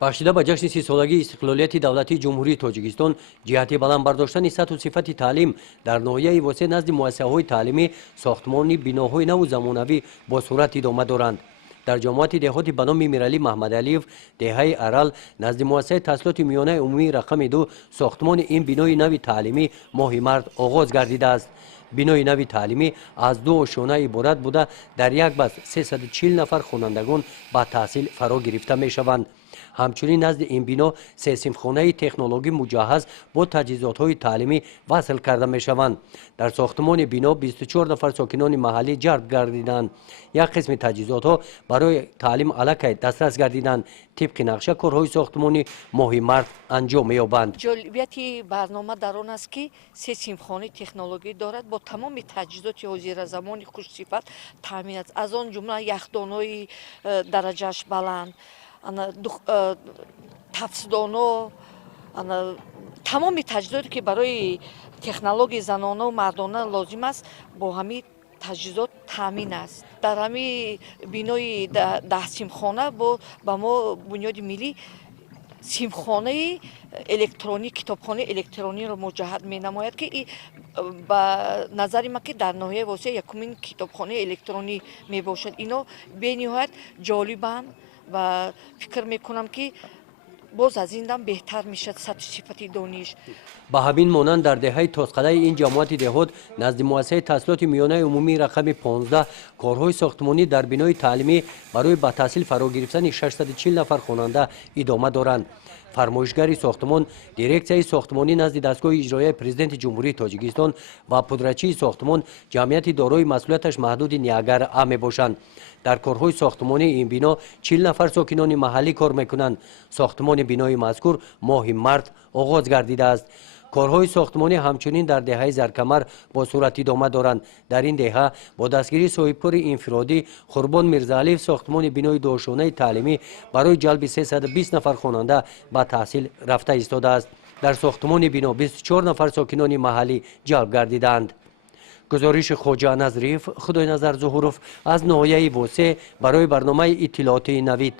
бахшида ба ҷашни 30-солагии истиқлолияти давлати ҷумҳурии тоҷикистон ҷиҳати баландбардоштани сатҳу сифати таълим дар ноҳияи восеъ назди муассисаҳои таълимӣ сохтмони биноҳои наву замонавӣ босурат идома доранд. дар ҷомоати деҳоти ба номи Миралӣ Маҳмадалиев деҳаи Арал назди муассисаи таҳсилоти миёнаи умумии рақами 2 сохтмони ин бинои нави таълимӣ моҳи март оғоз гардидааст. бинои нави таълимӣ аз 2 ошона иборат буда дар як баъз 340 нафар хонандагон ба таҳсил фаро гирифта мешаванд. ҳамчунин назди ин бино се синфхонаи технологӣ муҷаҳҳаз бо таҷҳизотҳои таълимӣ васл карда мешаванд. дар сохтмони бино 24 нафар сокинони маҳаллӣ ҷалб гардиданд. як қисми таҷҳизотҳо барои таълим аллакай дастрас гардиданд. тибқи нақша корҳои сохтмонӣ моҳи март анҷом меёбанд. ҷолибияти барнома дар он аст ки се синфхонаи технологӣ дорад бо тамоми таҷҳизоти ҳозиразамони хушсифат таъмин аст. аз он ҷумла яхдонои дараҷааш баланд, тафсдоно, тамоми таҷҳизоте ки барои технологияи занонау мардона лозим аст бо ҳамин таҷҳизот таъмин аст. дар ҳамин бинои 10 симхона ба мо бунёди миллӣ симхонаи электронӣ, китобхонаи электрониро муҷаҳҳад менамояд ки ба назари ман ки дар ноҳияи восеъ якумин китобхонаи электронӣ мебошад. ино бениҳоят ҷолибанд ва фикр мекунам ки боз аз ин дам беҳтар мешад сатҳу сифати дониш. ба ҳамин монанд дар деҳаи тосқадаи ин ҷамоати деҳот назди муассисаи таҳсилоти миёнаи умумии рақами 15 корҳои сохтмонӣ дар бинои таълимӣ барои ба таҳсил фаро гирифтани 640 нафар хонанда идома доранд. фармоишгари сохтмон дирексияи сохтмонӣ назди дастгоҳи иҷроияи президенти ҷумҳурии тоҷикистон ва пудрачии сохтмон ҷамъияти дорои масъулияташ маҳдуди Ниагар А мебошанд. дар корҳои сохтмонии ин бино 40 нафар сокинони маҳаллӣ кор мекунанд. сохтмони бинои мазкур моҳи март оғоз гардидааст. корҳои сохтмонӣ ҳамчунин дар деҳаи Заркамар бо сурат идома доранд. дар ин деҳа бо дастгирии соҳибкори инфиродӣ Қурбон Мирзаалиев сохтмони бинои дуошонаи таълимӣ барои ҷалби 320 нафар хонанда ба таҳсил рафта истодааст. дар сохтмони бино 24 нафар сокинони маҳаллӣ ҷалб гардиданд. гузориши Хоҷа Назриев, Худойназар Зуҳуров аз ноҳияи восеъ барои барномаи иттилооти Навид.